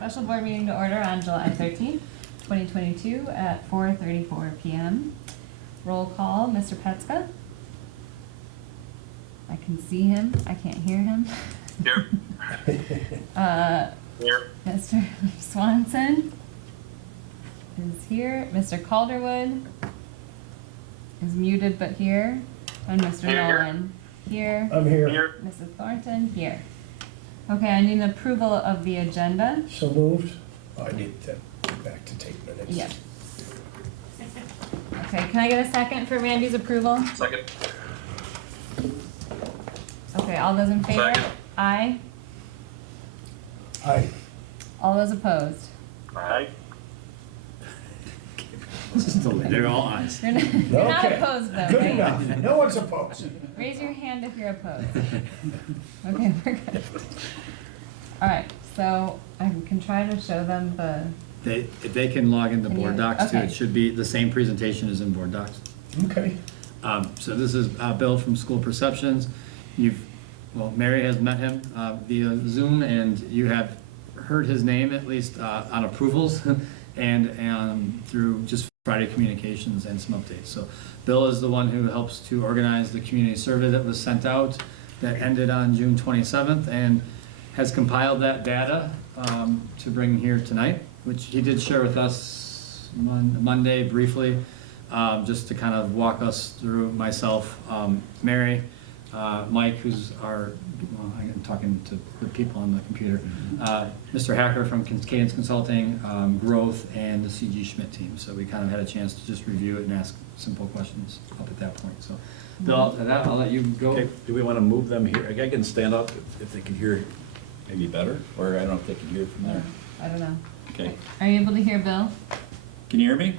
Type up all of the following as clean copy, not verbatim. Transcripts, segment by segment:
Special board meeting to order on July 13th, 2022 at 4:34 p.m. Roll call, Mr. Petska. I can see him, I can't hear him. Here. Here. Mr. Swanson is here. Mr. Calderwood is muted but here. And Mr. Here. Nolan here. I'm here. Here. Mrs. Thornton here. Okay, I need an approval of the agenda. So moved. I need to get back to take minutes. Yep. Okay, can I get a second for Randy's approval? Second. Okay, all those in favor? Second. Aye. Aye. All those opposed? Aye. They're all ayes. You're not Okay. opposed though, Good right? enough. No one's opposed. Raise your hand if you're opposed. Okay, we're good. All right, so I can try to show them the, If they can log into Can Board you- Docs too, okay. it should be, the same presentation is in Board Docs. Okay. So this is Bill from School Perceptions. Mary has met him via Zoom, and you have heard his name at least on approvals and through just Friday communications and some updates. So Bill is the one who helps to organize the community survey that was sent out that ended on June 27th and has compiled that data to bring here tonight, which he did share with us Monday briefly, just to kind of walk us through myself, Mary, Mike, who's I'm talking to the people on the computer, Mr. Hacker from Cadence Consulting, Growth, and the CG Schmidt team. So we kind of had a chance to just review it and ask simple questions up at that point. So Bill, after that, I'll let you go. Okay, do we want to move them here? I can stand up if they can hear maybe better, or I don't know if they can hear from there. I don't know. Okay, Are you able to hear Bill? can you hear me?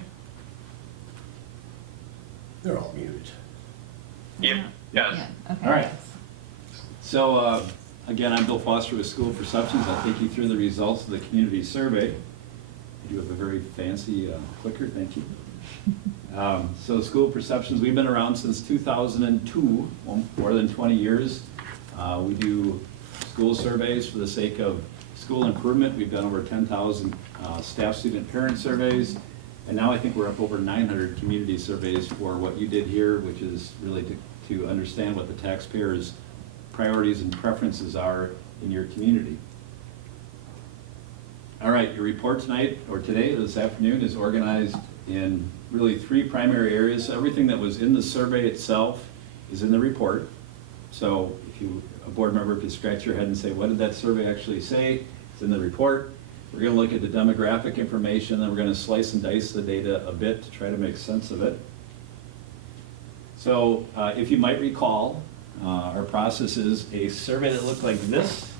They're all muted. Yep. Yes. Yeah, okay. All right. So, again, I'm Bill Foster with School Perceptions. I'll take you through the results of the community survey. You have a very fancy clicker, thank you. So School Perceptions, we've been around since 2002, more than 20 years. We do school surveys for the sake of school improvement. We've done over 10,000 staff, student, parent surveys. And now I think we're up over 900 community surveys for what you did here, which is really to understand what the taxpayers' priorities and preferences are in your community. All right, your report tonight, or today, this afternoon, is organized in really three primary areas. Everything that was in the survey itself is in the report. So if a board member could scratch your head and say, what did that survey actually say? It's in the report. We're going to look at the demographic information, then we're going to slice and dice the data a bit to try to make sense of it. So if you might recall, our process is a survey that looked like this,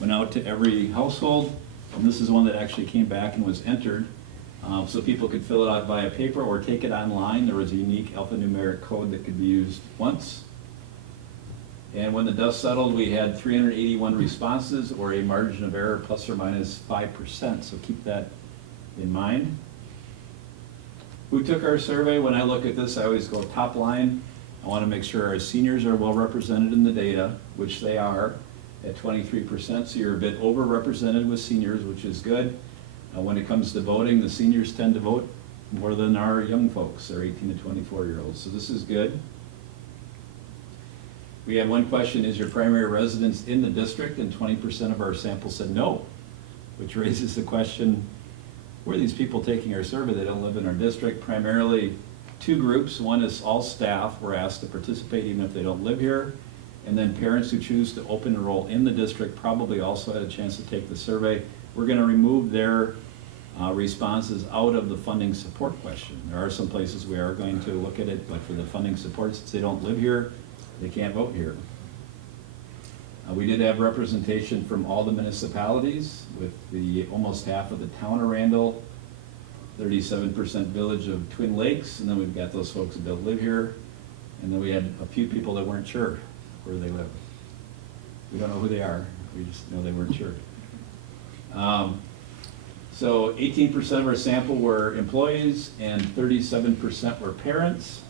went out to every household, and this is one that actually came back and was entered. So people could fill it out via paper or take it online. There was a unique alphanumeric code that could be used once. And when the dust settled, we had 381 responses, or a margin of error plus or minus 5%, so keep that in mind. Who took our survey? When I look at this, I always go top line. I want to make sure our seniors are well represented in the data, which they are at 23%, so you're a bit overrepresented with seniors, which is good. When it comes to voting, the seniors tend to vote more than our young folks, our 18 to 24-year-olds, so this is good. We had one question, is your primary residence in the district? And 20% of our sample said no, which raises the question, where are these people taking our survey? They don't live in our district. Primarily two groups. One is all staff were asked to participate even if they don't live here. And then parents who choose to open enroll in the district probably also had a chance to take the survey. We're going to remove their responses out of the funding support question. There are some places we are going to look at it, but for the funding support, since they don't live here, they can't vote here. We did have representation from all the municipalities, with the almost half of the town of Randall, 37% village of Twin Lakes, and then we've got those folks that don't live here, and then we had a few people that weren't sure where they live. We don't know who they are, we just know they weren't sure. So 18% of our sample were employees and 37% were parents.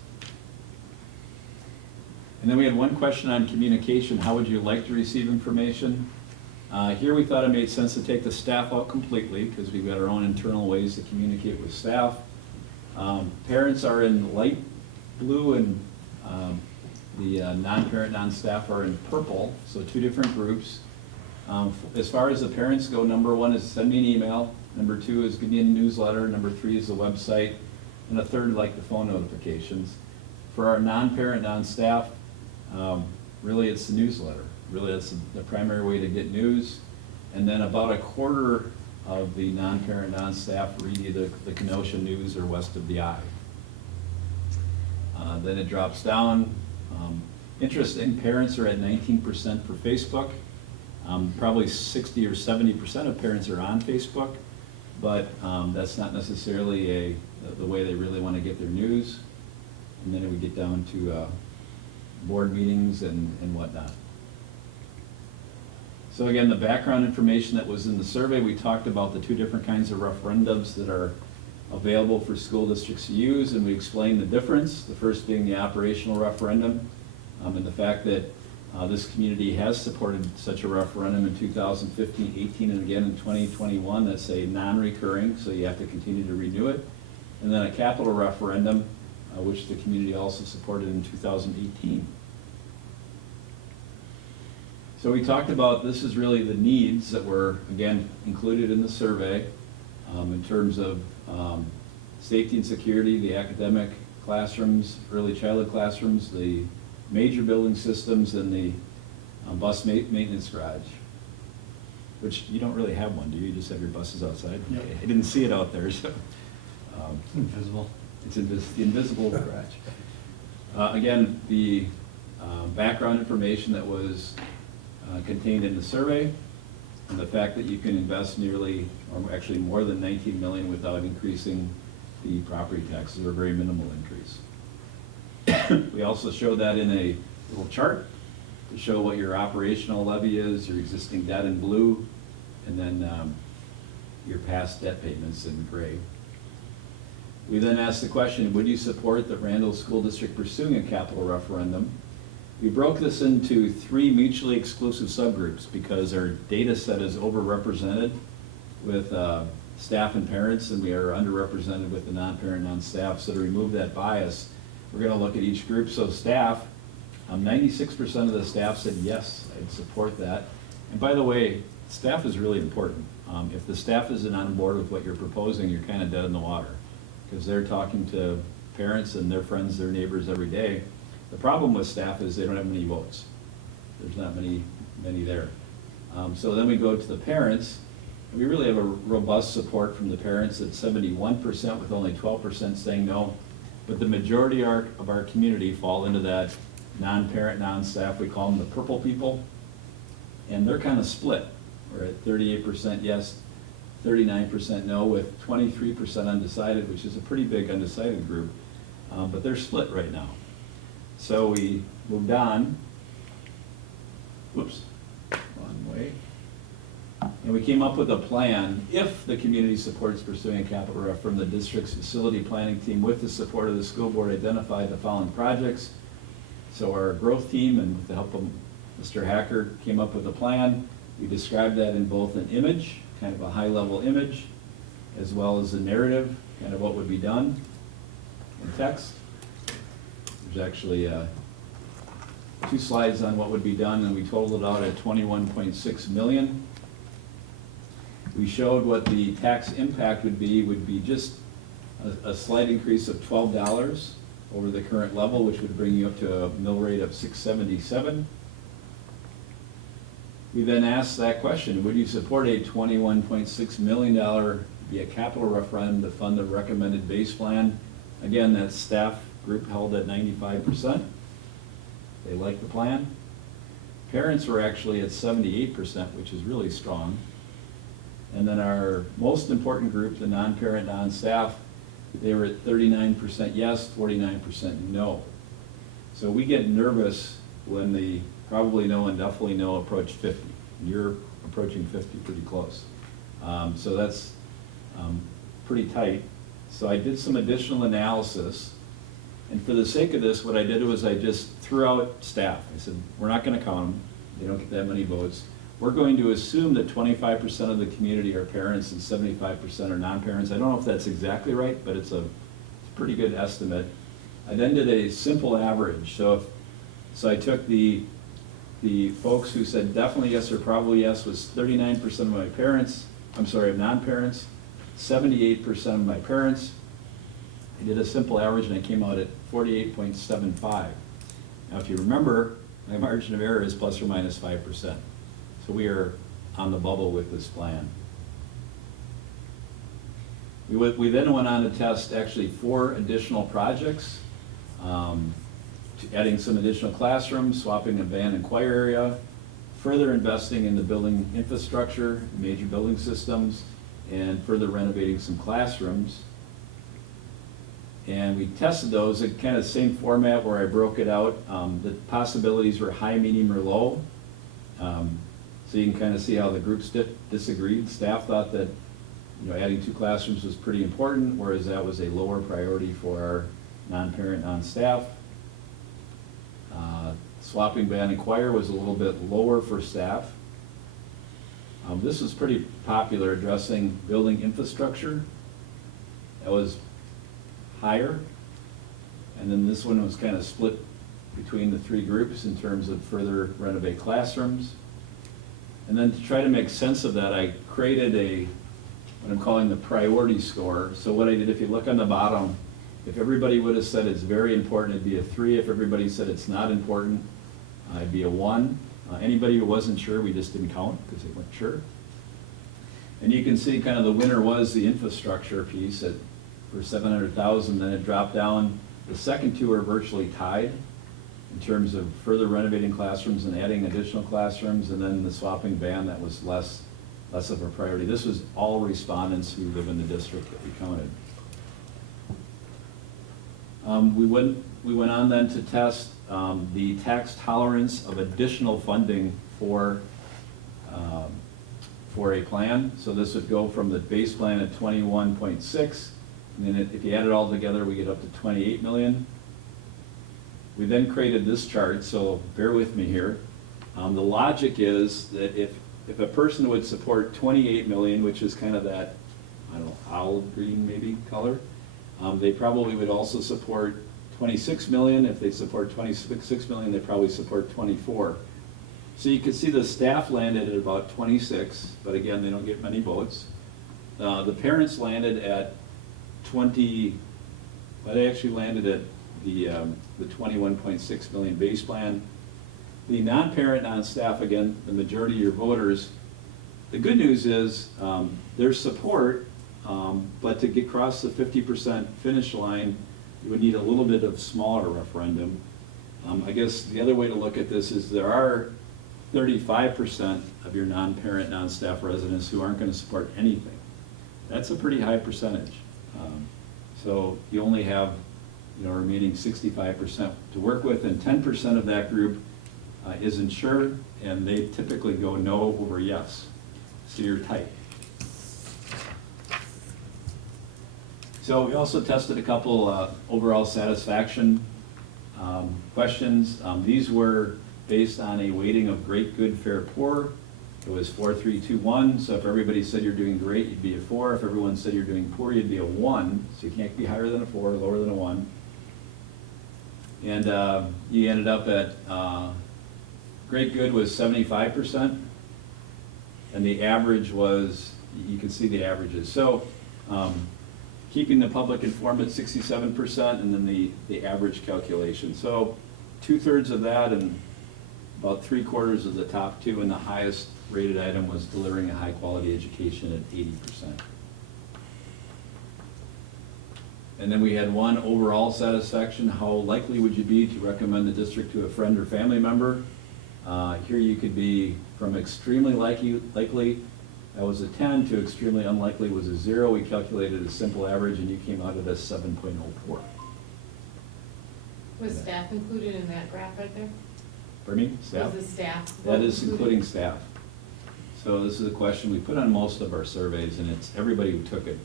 And then we had one question on communication. How would you like to receive information? Here we thought it made sense to take the staff out completely because we've got our own internal ways to communicate with staff. Parents are in light blue and the non-parent, non-staff are in purple, so two different groups. As far as the parents go, number one is send me an email, number two is give me a newsletter, number three is the website, and a third like the phone notifications. For our non-parent, non-staff, really it's the newsletter. Really that's the primary way to get news. And then about a quarter of the non-parent, non-staff read either the Kenosha News or West of the Eye. Then it drops down. Interesting, parents are at 19% for Facebook. Probably 60 or 70% of parents are on Facebook, but that's not necessarily the way they really want to get their news. And then we get down to board meetings and whatnot. So again, the background information that was in the survey, we talked about the two different kinds of referendums that are available for school districts to use, and we explained the difference, the first being the operational referendum, and the fact that this community has supported such a referendum in 2015, 18, and again in 2021. That's a non-recurring, so you have to continue to renew it. And then a capital referendum, which the community also supported in 2018. So we talked about, this is really the needs that were, again, included in the survey in terms of safety and security, the academic classrooms, early childhood classrooms, the major building systems, and the bus maintenance garage, which you don't really have one, do you? You just have your buses outside? Yeah. I didn't see it out there, so. It's invisible. It's the invisible garage. Again, the background information that was contained in the survey, and the fact that you can invest nearly, or actually more than 19 million without increasing the property taxes, or a very minimal increase. We also showed that in a little chart to show what your operational levy is, your existing debt in blue, and then your past debt payments in gray. We then asked the question, would you support the Randall School District pursuing a capital referendum? We broke this into three mutually exclusive subgroups because our data set is overrepresented with staff and parents, and we are underrepresented with the non-parent, non-staff. So to remove that bias, we're going to look at each group. So staff, 96% of the staff said yes, I'd support that. And by the way, staff is really important. If the staff isn't on board with what you're proposing, you're kind of dead in the water, because they're talking to parents and their friends, their neighbors every day. The problem with staff is they don't have many votes. There's not many there. So then we go to the parents. And we really have a robust support from the parents at 71%, with only 12% saying no. But the majority of our community fall into that non-parent, non-staff. We call them the purple people. And they're kind of split. We're at 38% yes, 39% no, with 23% undecided, which is a pretty big undecided group. But they're split right now. So we moved on. Whoops, wrong way. And we came up with a plan. If the community supports pursuing a capital ref from the district's facility planning team, with the support of the school board, identified the following projects. So our growth team, and with the help of Mr. Hacker, came up with a plan. We described that in both an image, kind of a high-level image, as well as a narrative, kind of what would be done in text. There's actually 2 slides on what would be done, and we totaled it out at 21.6 million. We showed what the tax impact would be just a slight increase of $12 over the current level, which would bring you up to a mill rate of 677. We then asked that question, would you support a $21.6 million via capital referendum to fund the recommended base plan? Again, that staff group held at 95%. They liked the plan. Parents were actually at 78%, which is really strong. And then our most important group, the non-parent, non-staff, they were at 39% yes, 49% no. So we get nervous when the probably no and definitely no approach 50. You're approaching 50 pretty close. So that's pretty tight. So I did some additional analysis. And for the sake of this, what I did was I just threw out staff. I said, we're not going to count them. They don't get that many votes. we're going to assume that 25% of the community are parents and 75% are non-parents. I don't know if that's exactly right, but it's a pretty good estimate. I then did a simple average. So I took the folks who said definitely yes or probably yes was 39% of my parents, of non-parents, 78% of my parents. I did a simple average and I came out at 48.75. Now if you remember, my margin of error is plus or minus 5%. So we are on the bubble with this plan. We then went on to test actually 4 additional projects, adding some additional classrooms, swapping a band and choir area, further investing in the building infrastructure, major building systems, and further renovating some classrooms. And we tested those at kind of the same format where I broke it out. The possibilities were high, medium, or low. So you can kind of see how the groups disagreed. Staff thought that adding 2 classrooms was pretty important, whereas that was a lower priority for our non-parent, non-staff. Swapping band and choir was a little bit lower for staff. This was pretty popular, addressing building infrastructure. That was higher. And then this one was kind of split between the 3 groups in terms of further renovate classrooms. And then to try to make sense of that, I created what I'm calling the priority score. So what I did, if you look on the bottom, if everybody would have said it's very important, it'd be a 3. If everybody said it's not important, it'd be a 1. Anybody who wasn't sure, we just didn't count because they weren't sure. And you can see kind of the winner was the infrastructure piece for 700,000. Then it dropped down. The second 2 are virtually tied in terms of further renovating classrooms and adding additional classrooms, and then the swapping band, that was less of a priority. This was all respondents who live in the district that we counted. We went on then to test the tax tolerance of additional funding for a plan. So this would go from the base plan at 21.6, and then if you add it all together, we get up to 28 million. We then created this chart, so bear with me here. The logic is that if a person would support 28 million, which is kind of that, I don't know, olive green maybe color, they probably would also support 26 million. If they support 26 million, they probably support 24. So you can see the staff landed at about 26, but again, they don't get many votes. The parents landed at 20, well, they actually landed at the 21.6 million base plan. The non-parent, non-staff, again, the majority of your voters, the good news is there's support, but to get across the 50% finish line, you would need a little bit of smaller referendum. I guess the other way to look at this is there are 35% of your non-parent, non-staff residents who aren't going to support anything. That's a pretty high percentage. So you only have remaining 65% to work with, and 10% of that group isn't sure, and they typically go no over yes. So you're tight. So we also tested a couple overall satisfaction questions. These were based on a weighting of great, good, fair, poor. It was 4, 3, 2, 1. So if everybody said you're doing great, you'd be a 4. If everyone said you're doing poor, you'd be a 1. So you can't be higher than a 4, lower than a 1. And you ended up at great, good was 75%. And the average was, you can see the averages. So keeping the public informed at 67%, and then the average calculation. So 2/3 of that and about 3/4 of the top 2, and the highest rated item was delivering a high quality education at 80%. And then we had one overall satisfaction. How likely would you be to recommend the district to a friend or family member? Here you could be from extremely likely, that was a 10, to extremely unlikely was a 0. We calculated a simple average and you came out at a 7.04. Was staff included in that graph right there? Pardon me? Staff? Was the staff? That is including staff. So this is a question we put on most of our surveys, and it's everybody who took it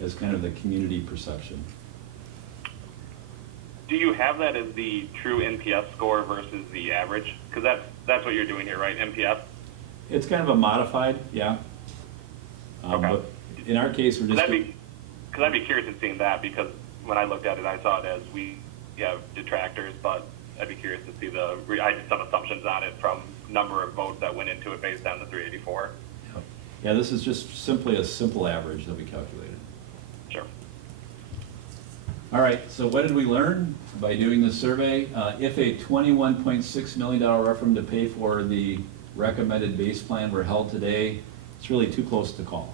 as kind of the community perception. do you have that as the true NPS score versus the average? Because that's what you're doing here, right? NPS? It's kind of a modified, yeah. Okay. But in our case, we're just. Because I'd be curious in seeing that, because when I looked at it, I saw it as we have detractors, but I'd be curious to see I did some assumptions on it from number of votes that went into it based on the 384. Yeah, this is just simply a simple average that we calculated. Sure. All right, so what did we learn by doing this survey? If a $21.6 million referendum to pay for the recommended base plan were held today, it's really too close to call.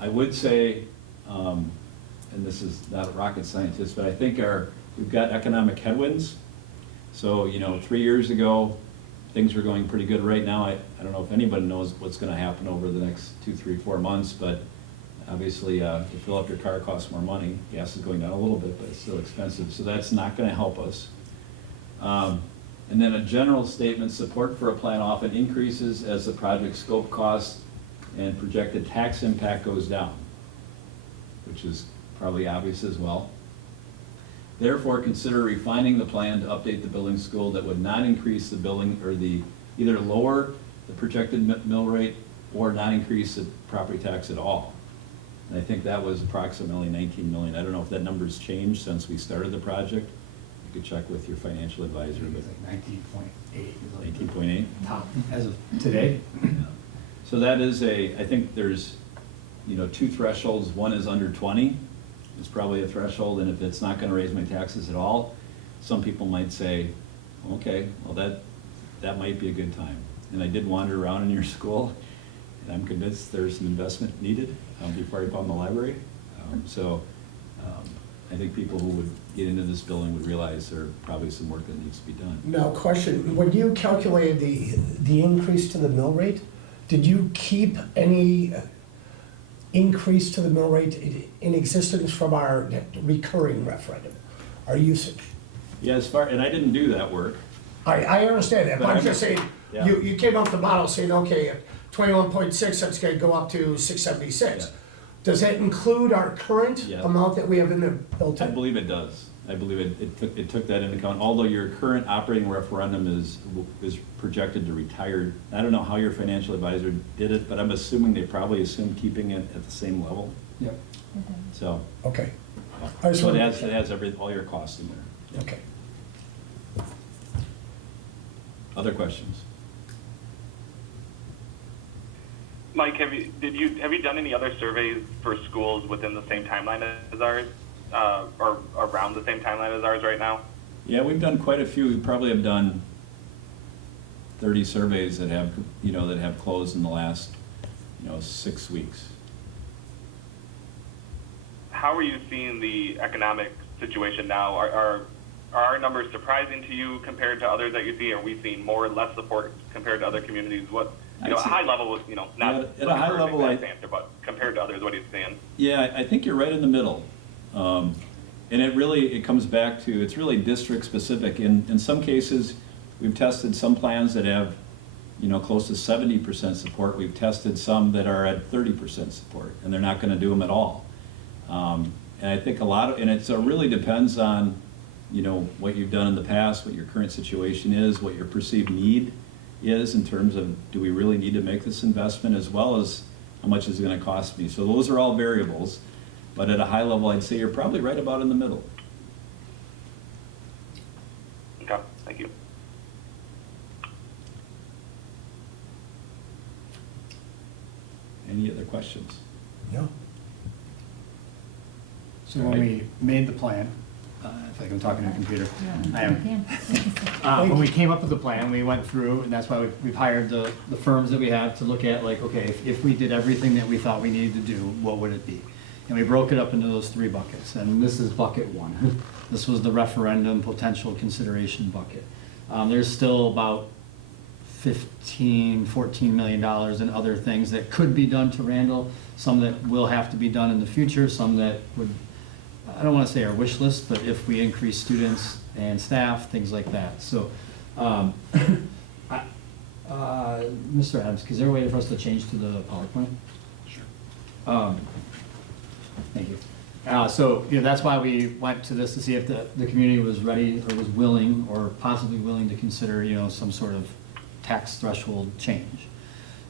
I would say, and this is not a rocket scientist, but I think we've got economic headwinds. So, 3 years ago, things were going pretty good. Right now, I don't know if anybody knows what's gonna happen over the next 2, 3, 4 months, but obviously, to fill up your car costs more money. Gas is going down a little bit, but it's still expensive, so that's not gonna help us. And then a general statement, support for a plan often increases as the project scope, cost, and projected tax impact goes down, which is probably obvious as well. Therefore, consider refining the plan to update the building school that would not increase the building, or either lower the projected mill rate or not increase the property tax at all. And I think that was approximately 19 million. I don't know if that number's changed since we started the project. You could check with your financial advisor. It But was like 19.8. 19.8? Top as of today. So that is I think there's, 2 thresholds. One is under 20 is probably a threshold, and if it's not gonna raise my taxes at all, some people might say, okay, well that might be a good time. And I did wander around in your school, and I'm convinced there's some investment needed before I found the library. I think people who would get into this building would realize there's probably some work that needs to be done. Now, question, when you calculated the increase to the mill rate, did you keep any increase to the mill rate in existence from our recurring referendum? Are you, Yeah, and I didn't do that work. I understand that, but I'm just saying, Yeah. you came up the model saying, okay, at 21.6, that's gonna go up to 676. Yeah. Does that include our current Yeah. amount that we have in the built I in? believe it does. I believe it took that into account, although your current operating referendum is projected to retire. I don't know how your financial advisor did it, but I'm assuming they probably assumed keeping it at the same level. Yep. So, Okay. I just so it wanted- has all your costs in there. Okay. Other questions? Mike, have you done any other surveys for schools within the same timeline as ours, or around the same timeline as ours right now? Yeah, we've done quite a few. We probably have done 30 surveys that have closed in the last, 6 weeks. How are you seeing the economic situation now? Are our numbers surprising to you compared to others that you see? Are we seeing more or less support compared to other communities? At a high level, not at a high level, answer, but compared to others, what are you seeing? Yeah, I think you're right in the middle. And it comes back to, it's really district specific. In some cases, we've tested some plans that have, close to 70% support. We've tested some that are at 30% support, and they're not gonna do them at all. And I think it really depends on, what you've done in the past, what your current situation is, what your perceived need is in terms of, do we really need to make this investment, as well as how much is it gonna cost me? So those are all variables, but at a high level, I'd say you're probably right about in the middle. Okay, thank you. Any other questions? No. So when we made the plan, if I can talk in a computer. Yeah, I am. you can. When we came up with the plan, we went through, and that's why we've hired the firms that we have to look at, like, okay, if we did everything that we thought we needed to do, what would it be? And we broke it up into those 3 buckets, and this is bucket 1. This was the referendum potential consideration bucket. There's still about $14 million in other things that could be done to Randall, some that will have to be done in the future, some that would, I don't want to say our wish list, but if we increase students and staff, things like that. So, Mr. Adams, is there a way for us to change to the PowerPoint? Sure. Thank you. So, that's why we went to this, to see if the community was ready or was willing or possibly willing to consider, some sort of tax threshold change.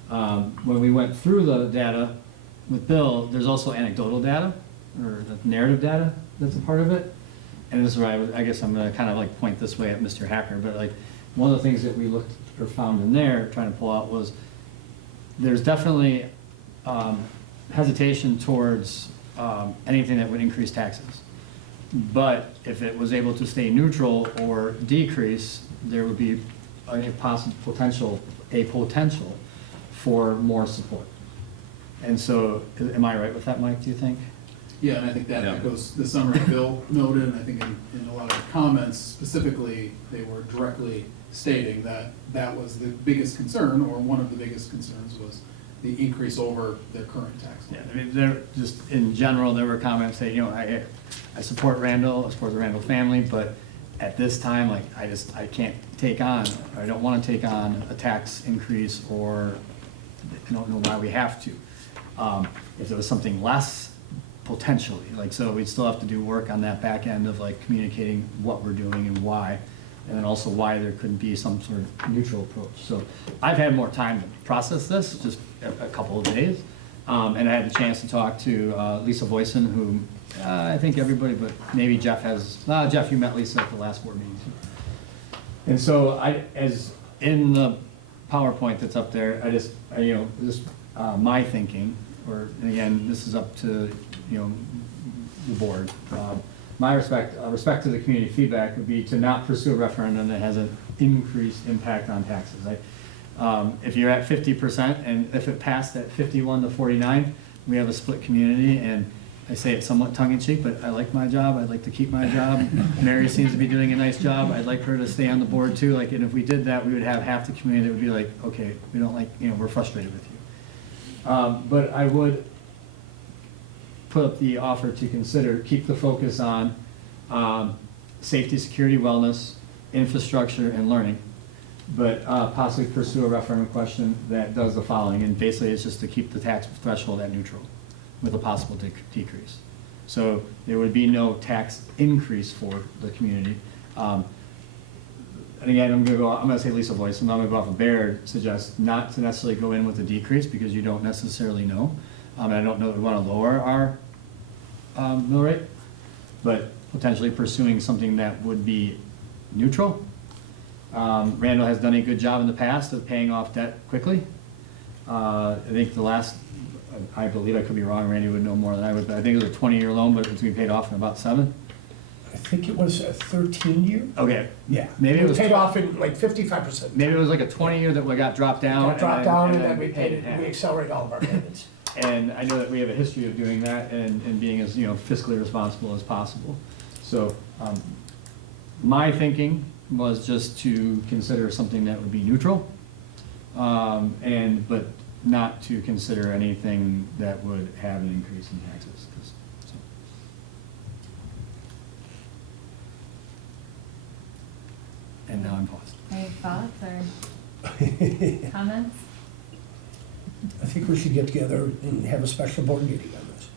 When we went through the data with Bill, there's also anecdotal data or the narrative data that's a part of it. And this is where I guess I'm gonna kind of like point this way at Mr. Hacker, but like, one of the things that we looked or found in there, trying to pull out, was there's definitely hesitation towards anything that would increase taxes. But if it was able to stay neutral or decrease, there would be a potential for more support. And so, am I right with that, Mike, do you think? Yeah, and I think that Yeah. echoes the summary Bill noted, and I think in a lot of the comments specifically, they were directly stating that that was the biggest concern, or one of the biggest concerns was the increase over their current tax. Yeah, I mean, there, just in general, there were comments saying, I support Randall, I support the Randall family, but at this time, like, I can't take on, or I don't wanna take on a tax increase, or I don't know why we have to. If there was something less, potentially, like, so we'd still have to do work on that back end of like communicating what we're doing and why, and then also why there couldn't be some sort of neutral approach. So I've had more time to process this, just a couple of days, and I had the chance to talk to Lisa Voisin, who I think everybody, but maybe Jeff has, Jeff, you met Lisa at the last board meeting too. And so as in the PowerPoint that's up there, my thinking, or, and again, this is up to, the board. My respect to the community feedback would be to not pursue a referendum that has an increased impact on taxes. If you're at 50%, and if it passed at 51 to 49, we have a split community, and I say it somewhat tongue-in-cheek, but I like my job, I'd like to keep my job. Mary seems to be doing a nice job, I'd like her to stay on the board too, like, and if we did that, we would have half the community that would be like, okay, we don't like, we're frustrated with you. But I would put up the offer to consider, keep the focus on safety, security, wellness, infrastructure, and learning, but possibly pursue a referendum question that does the following, and basically it's just to keep the tax threshold at neutral with a possible decrease. So there would be no tax increase for the community. And again, I'm gonna say Lisa Voice, and I'm gonna go off of Baird, suggest not to necessarily go in with a decrease because you don't necessarily know. And I don't know that we wanna lower our mill rate, but potentially pursuing something that would be neutral. Randall has done a good job in the past of paying off debt quickly. I think the last, I believe, I could be wrong, Randy would know more than I would, but I think it was a 20-year loan, but it's gonna be paid off in about 7. I think it was a 13-year? Okay. Yeah. Maybe it was paid off in like 55%. Maybe it was like a 20-year that we got dropped down. Got dropped down, and then we paid paid it, we accelerated all of our payments. And I know that we have a history of doing that and being as, fiscally responsible as possible. So, my thinking was just to consider something that would be neutral, but not to consider anything that would have an increase in taxes. And now I'm paused. Any thoughts or comments? I think we should get together and have a special board meeting on this.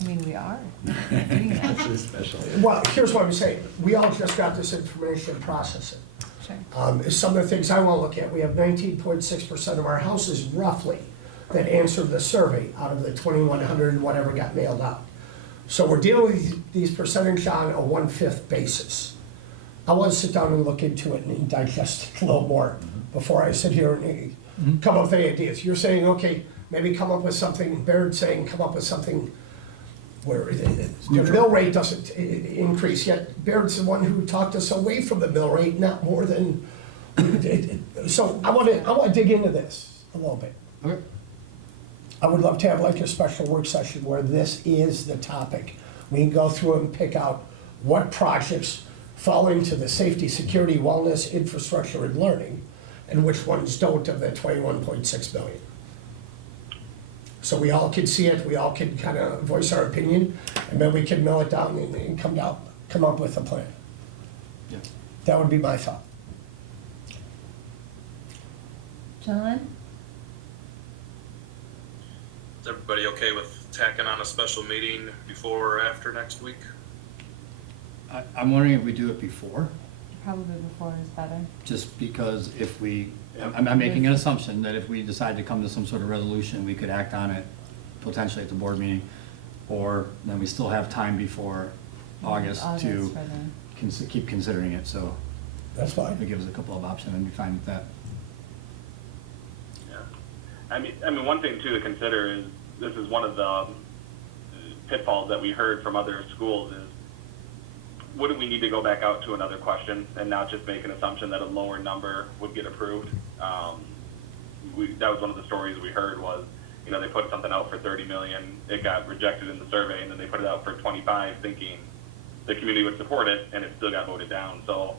I mean, we are doing that. This is special. Well, here's what I'm saying. We all just got this information and process it. Sure. Some of the things I want to look at, we have 19.6% of our houses roughly that answered the survey out of the 2,100 and whatever got mailed out. So we're dealing with these percentages on a 1/5 basis. I want to sit down and look into it and digest it a little more before I sit here and come up with any ideas. You're saying, okay, maybe come up with something, Baird's saying come up with something where the mill rate doesn't increase, yet Baird's the one who talked us away from the mill rate, not more than, so I want to dig into this a little bit. Okay. I would love to have like a special work session where this is the topic. We can go through and pick out what projects fall into the safety, security, wellness, infrastructure, and learning, and which ones don't of the 21.6 billion. So we all can see it, we all can kind of voice our opinion, and then we can mill it down and come up with a plan. Yeah. That would be my thought. John? Is everybody okay with tacking on a special meeting before or after next week? I'm wondering if we do it before, Probably before is better. just because if we, I'm making an assumption that if we decide to come to some sort of resolution, we could act on it potentially at the board meeting, or then we still have time before August to for the- keep considering it, so That's it fine. gives us a couple of options, and be fine with that. Yeah. I mean, one thing too to consider is, this is one of the pitfalls that we heard from other schools is, wouldn't we need to go back out to another question and not just make an assumption that a lower number would get approved? That was one of the stories we heard was, you know, they put something out for 30 million, it got rejected in the survey, and then they put it out for 25 thinking the community would support it, and it still got voted down. So,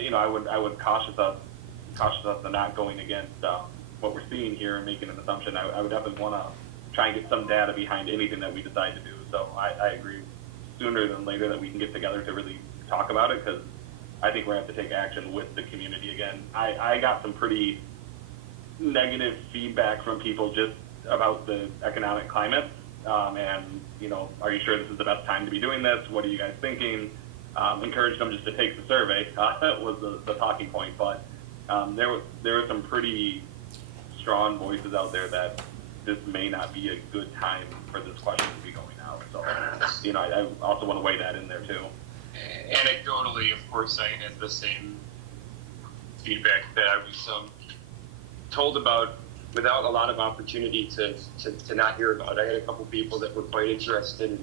you know, I would cautious us to not going against what we're seeing here and making an assumption. I would definitely want to try and get some data behind anything that we decide to do. So I agree, sooner than later, that we can get together to really talk about it, because I think we're going to have to take action with the community again. I got some pretty negative feedback from people just about the economic climate, and, you know, are you sure this is the best time to be doing this? What are you guys thinking? Encouraged them just to take the survey. That was the talking point, but there were some pretty strong voices out there that this may not be a good time for this question to be going out. So, you know, I also want to weigh that in there too. Anecdotally, of course, I had the same feedback that I was told about without a lot of opportunity to not hear about. I had a couple people that were quite interested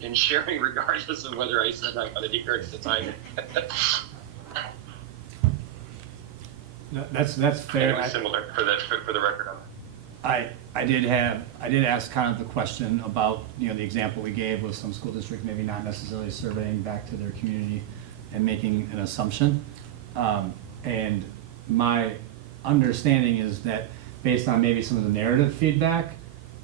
in sharing, regardless of whether I said I wanted to hear it at the time. That's And fair. it was similar for the record on that. I did ask kind of the question about, you know, the example we gave was some school district maybe not necessarily surveying back to their community and making an assumption. And my understanding is that based on maybe some of the narrative feedback,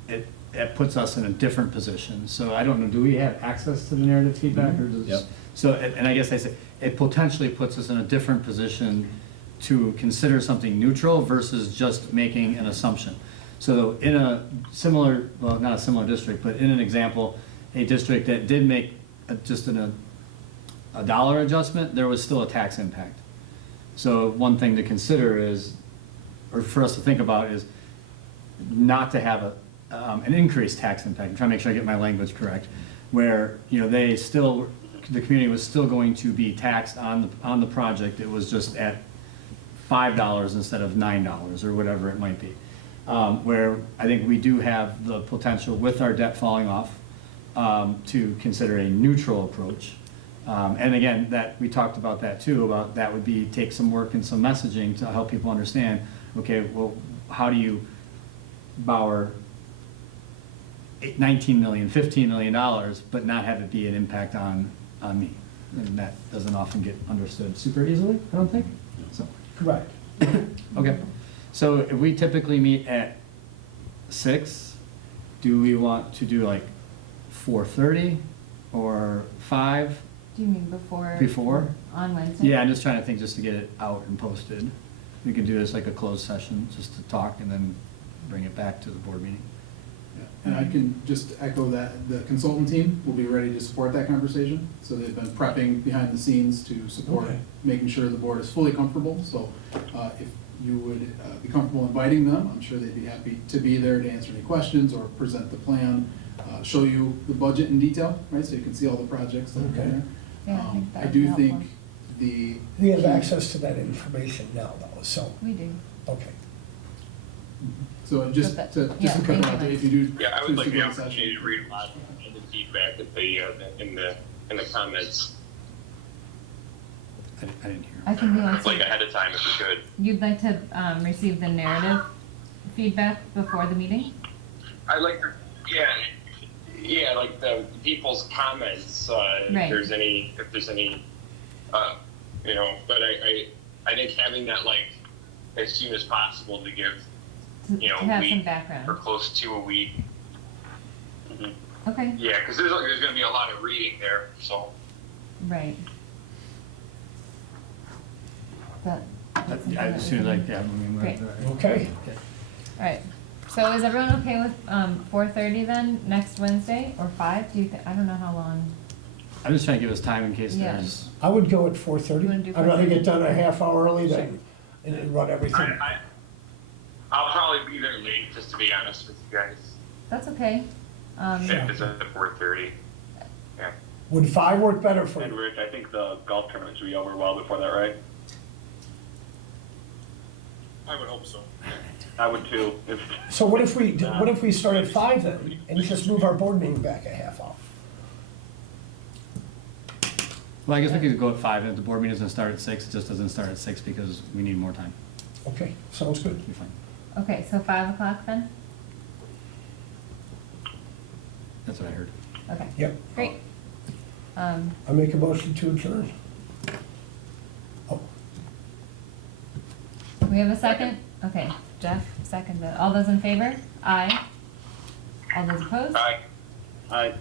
it puts us in a different position. So I don't know, do we have access to the narrative feedback, or does? Yep. So, and I guess I say, it potentially puts us in a different position to consider something neutral versus just making an assumption. So in a similar, well, not a similar district, but in an example, a district that did make just a dollar adjustment, there was still a tax impact. So one thing to consider is, or for us to think about, is not to have an increased tax impact. I'm trying to make sure I get my language correct, where, you know, the community was still going to be taxed on the project. It was just at $5 instead of $9 or whatever it might be. Where I think we do have the potential with our debt falling off to consider a neutral approach. And again, that we talked about that too, about that would be take some work and some messaging to help people understand, okay, well, how do you borrow $19 million, $15 million, but not have it be an impact on me? And that doesn't often get understood super easily, I don't think. So, Correct. okay. So if we typically meet at 6, do we want to do like 4:30 or 5? Do you mean before? Before? On Wednesday? Yeah, I'm just trying to think just to get it out and posted. We could do this like a closed session, just to talk and then bring it back to the board meeting. Yeah, and I can just echo that the consultant team will be ready to support that conversation. So they've been prepping behind the scenes to support Okay. making sure the board is fully comfortable. So if you would be comfortable inviting them, I'm sure they'd be happy to be there to answer any questions or present the plan, show you the budget in detail, right? So you can see all the projects that are Okay. there. Yeah, I think that I would be do think helpful. the. We have access to that information now, though, so, We do. okay. So just But to, that- just to yeah, cover thank out, you. if you do. Yeah, I would choose like to the go to session. opportunity to read a lot of the feedback at in the comments, I didn't hear. I think we want like to, ahead of time if we could. you'd like to receive the narrative feedback before the meeting? I like, yeah, like the people's comments, Right. if there's any, you know, but I think having that like as soon as possible to give, you know, To have a some week background. or close to a week. Mhm. Okay, Yeah, because there's going to be a lot of reading there, so. right. That's something As that soon as we I can- can. Great. Okay, Okay. All right, So is everyone okay with, 4:30 then, next Wednesday, or 5? Do you I don't know how long. I'm just trying to give us time in case Yeah. there's, I would go at 4:30. You wanna do I'd rather 4:30? get done a half hour early than, and run everything. I'll probably be there late, just to be honest with you guys. That's okay. If it's at 4:30. Yeah. Would 5 work better for And you? Rich, I think the golf tournament should be over well before that, right? I would hope so. I would too. So what if we start at 5 then, and just move our board meeting back a half hour? well, I guess we could go at 5, and if the board meeting doesn't start at 6, it just doesn't start at 6 because we need more time. Okay, sounds good. It'll be fine. Okay, so 5 o'clock then? That's what I heard. Okay, Yep. great. I make a motion to adjourn. Oh, We have a second? Okay, Jeff, seconded. All those in favor? Aye. All those opposed? Bye. I